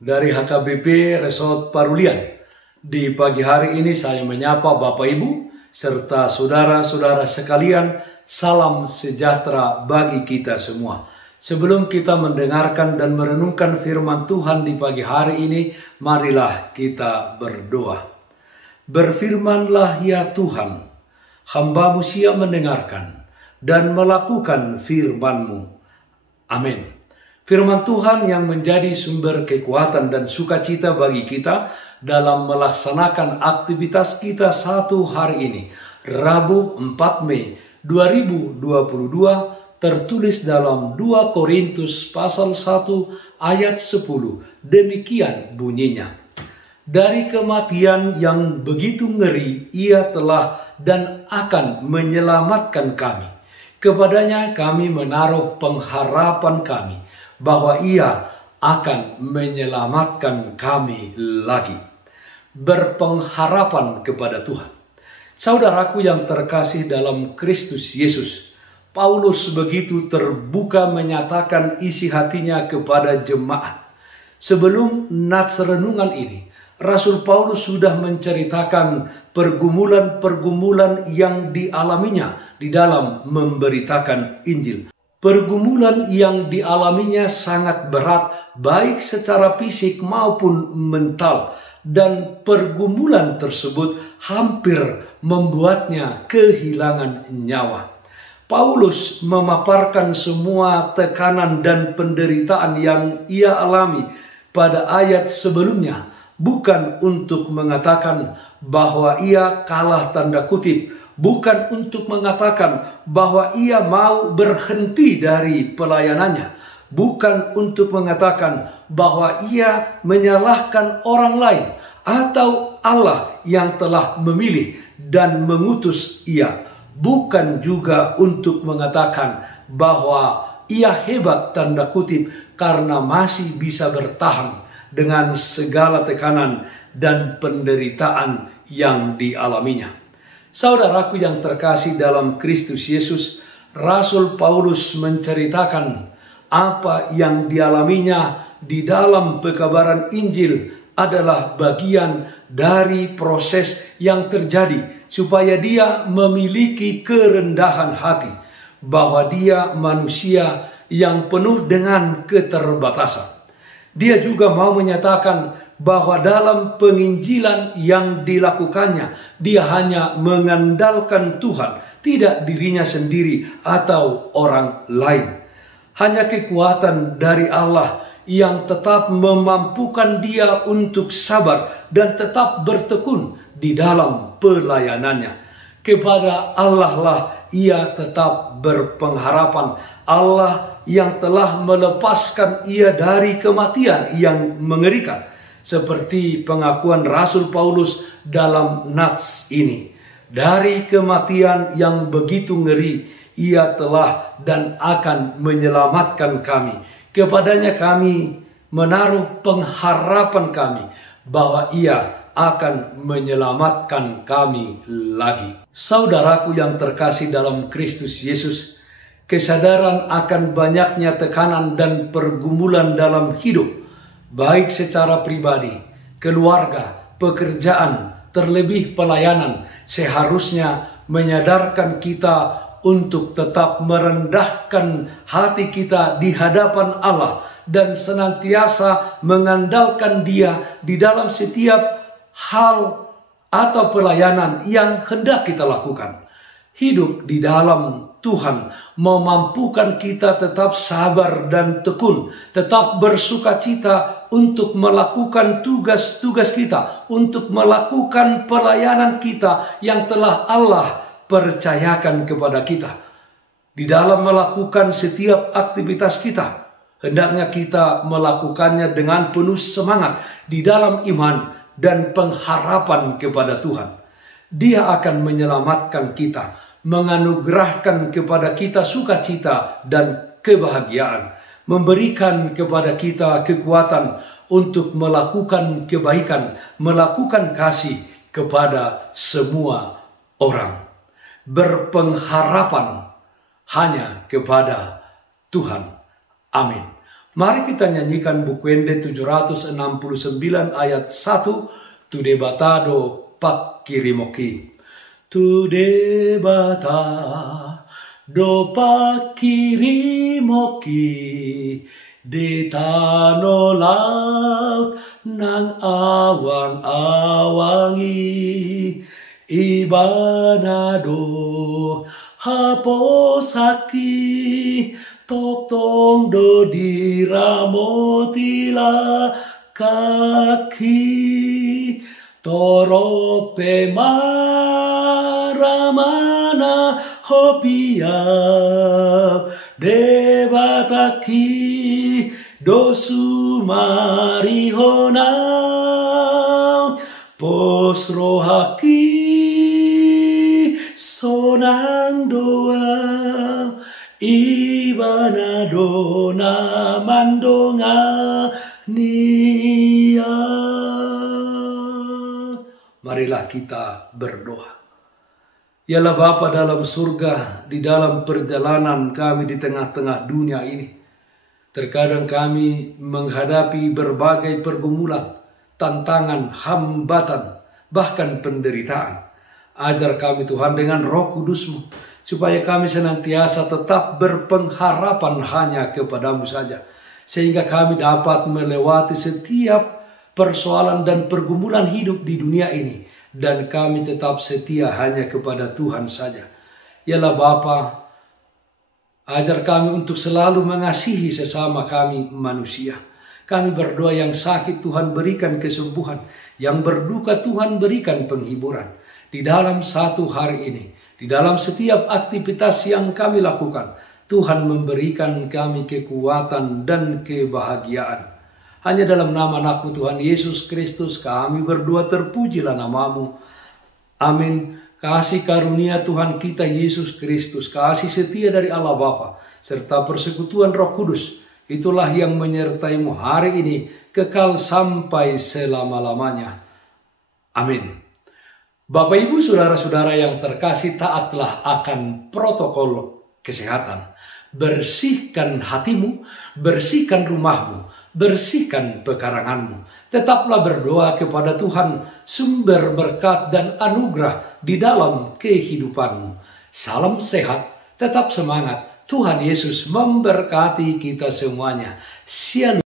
Dari HKBP Resort Parulian. Di pagi hari ini saya menyapa Bapak Ibu serta saudara-saudara sekalian, salam sejahtera bagi kita semua. Sebelum kita mendengarkan dan merenungkan firman Tuhan di pagi hari ini, marilah kita berdoa. Berfirmanlah ya Tuhan, hamba-Mu siap mendengarkan dan melakukan firman-Mu. Amin. Firman Tuhan yang menjadi sumber kekuatan dan sukacita bagi kita dalam melaksanakan aktivitas kita satu hari ini, Rabu 4 Mei 2022, tertulis dalam 2 Korintus pasal 1 ayat 10. Demikian bunyinya. Dari kematian yang begitu ngeri, Ia telah dan akan menyelamatkan kami. Kepadanya kami menaruh pengharapan kami, bahwa Ia akan menyelamatkan kami lagi. Berpengharapan kepada Tuhan. Saudaraku yang terkasih dalam Kristus Yesus, Paulus begitu terbuka menyatakan isi hatinya kepada jemaat. Sebelum nats renungan ini, Rasul Paulus sudah menceritakan pergumulan-pergumulan yang dialaminya di dalam memberitakan Injil. Pergumulan yang dialaminya sangat berat, baik secara fisik maupun mental. Dan pergumulan tersebut hampir membuatnya kehilangan nyawa. Paulus memaparkan semua tekanan dan penderitaan yang ia alami pada ayat sebelumnya, bukan untuk mengatakan bahwa ia kalah tanda kutip, bukan untuk mengatakan bahwa ia mau berhenti dari pelayanannya, bukan untuk mengatakan bahwa ia menyalahkan orang lain atau Allah yang telah memilih dan mengutus ia, bukan juga untuk mengatakan bahwa ia hebat tanda kutip karena masih bisa bertahan dengan segala tekanan dan penderitaan yang dialaminya. Saudaraku yang terkasih dalam Kristus Yesus, Rasul Paulus menceritakan apa yang dialaminya di dalam pekabaran Injil adalah bagian dari proses yang terjadi supaya dia memiliki kerendahan hati, bahwa dia manusia yang penuh dengan keterbatasan. Dia juga mau menyatakan bahwa dalam penginjilan yang dilakukannya, dia hanya mengandalkan Tuhan, tidak dirinya sendiri atau orang lain. Hanya kekuatan dari Allah yang tetap memampukan dia untuk sabar dan tetap bertekun di dalam pelayanannya. Kepada Allah lah ia tetap berpengharapan. Allah yang telah melepaskan ia dari kematian yang mengerikan. Seperti pengakuan Rasul Paulus dalam nats ini. Dari kematian yang begitu ngeri, ia telah dan akan menyelamatkan kami. Kepadanya kami menaruh pengharapan kami, bahwa ia akan menyelamatkan kami lagi. Saudaraku yang terkasih dalam Kristus Yesus, kesadaran akan banyaknya tekanan dan pergumulan dalam hidup, baik secara pribadi, keluarga, pekerjaan, terlebih pelayanan, seharusnya menyadarkan kita untuk tetap merendahkan hati kita di hadapan Allah dan senantiasa mengandalkan Dia di dalam setiap hal atau pelayanan yang hendak kita lakukan. Hidup di dalam Tuhan memampukan kita tetap sabar dan tekun, tetap bersukacita untuk melakukan tugas-tugas kita, untuk melakukan pelayanan kita yang telah Allah percayakan kepada kita. Di dalam melakukan setiap aktivitas kita, hendaknya kita melakukannya dengan penuh semangat di dalam iman dan pengharapan kepada Tuhan. Dia akan menyelamatkan kita, menganugerahkan kepada kita sukacita dan kebahagiaan, memberikan kepada kita kekuatan untuk melakukan kebaikan, melakukan kasih kepada semua orang. Berpengharapan hanya kepada Tuhan. Amin. Mari kita nyanyikan Bukuende 769 ayat 1. Tu debatado pak kirimoki. Tu debatado pak kirimoki. Di tano laut nang awang-awangi. Ibanado haposaki. Totong do diramotila kaki. Torope maramana hopia. Debataki dosu marihona. Posrohaki sonang doa. Ibana dona mandonga nia. Marilah kita berdoa. Yalah Bapa dalam surga, di dalam perjalanan kami di tengah-tengah dunia ini, terkadang kami menghadapi berbagai pergumulan, tantangan, hambatan, bahkan penderitaan. Ajar kami Tuhan dengan Roh Kudus-Mu, supaya kami senantiasa tetap berpengharapan hanya kepadamu saja. Sehingga kami dapat melewati setiap persoalan dan pergumulan hidup di dunia ini. Dan kami tetap setia hanya kepada Tuhan saja. Yalah Bapa, ajar kami untuk selalu mengasihi sesama kami manusia. Kami berdoa yang sakit Tuhan berikan kesembuhan. Yang berduka Tuhan berikan penghiburan. Di dalam satu hari ini, di dalam setiap aktivitas yang kami lakukan, Tuhan memberikan kami kekuatan dan kebahagiaan. Hanya dalam nama Anak-Mu Tuhan Yesus Kristus kami berdoa, terpujilah nama-Mu. Amin. Kasih karunia Tuhan kita Yesus Kristus, kasih setia dari Allah Bapa, serta persekutuan Roh Kudus, itulah yang menyertai-Mu hari ini, kekal sampai selama-lamanya. Amin. Bapak, Ibu, saudara-saudara yang terkasih, taatlah akan protokol kesehatan. Bersihkan hatimu, bersihkan rumahmu, bersihkan pekaranganmu. Tetaplah berdoa kepada Tuhan, sumber berkat dan anugerah di dalam kehidupanmu. Salam sehat, tetap semangat. Tuhan Yesus memberkati kita semuanya. Shalom.